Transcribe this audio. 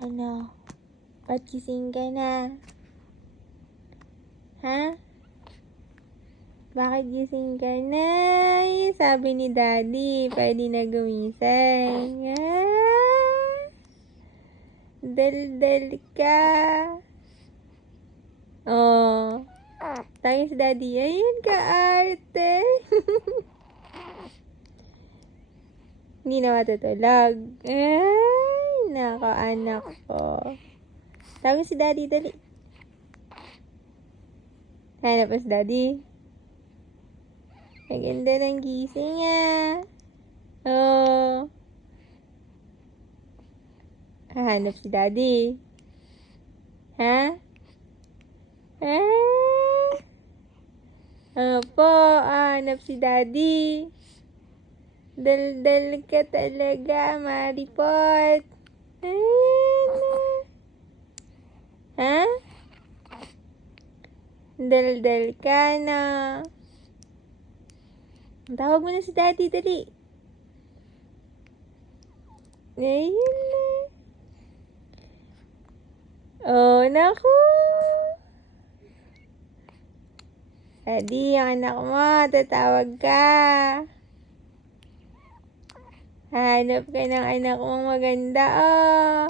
Ano? Ba't gising ka na? Ha? Bakit gising ka na? Sabi ni Daddy, pwede na gumising. Dal-dal ka. Oh. Tayo si Daddy. Ayun ka, arte. Hindi na matutulog. Ay, nako, anak ko. Tawag si Daddy, dali. Hanap mo si Daddy. Maganda ng gising Oh. Hanap si Daddy. Ha? Opo, hanap si Daddy. Dal-dal ka talaga, Maripot. Ha? Dal-dal ka na. Tawag mo na si Daddy, dali. Ayun na. Oh, naku. Daddy, ang anak mo, tatawag ka. Hanap ka ng anak mong maganda, oh.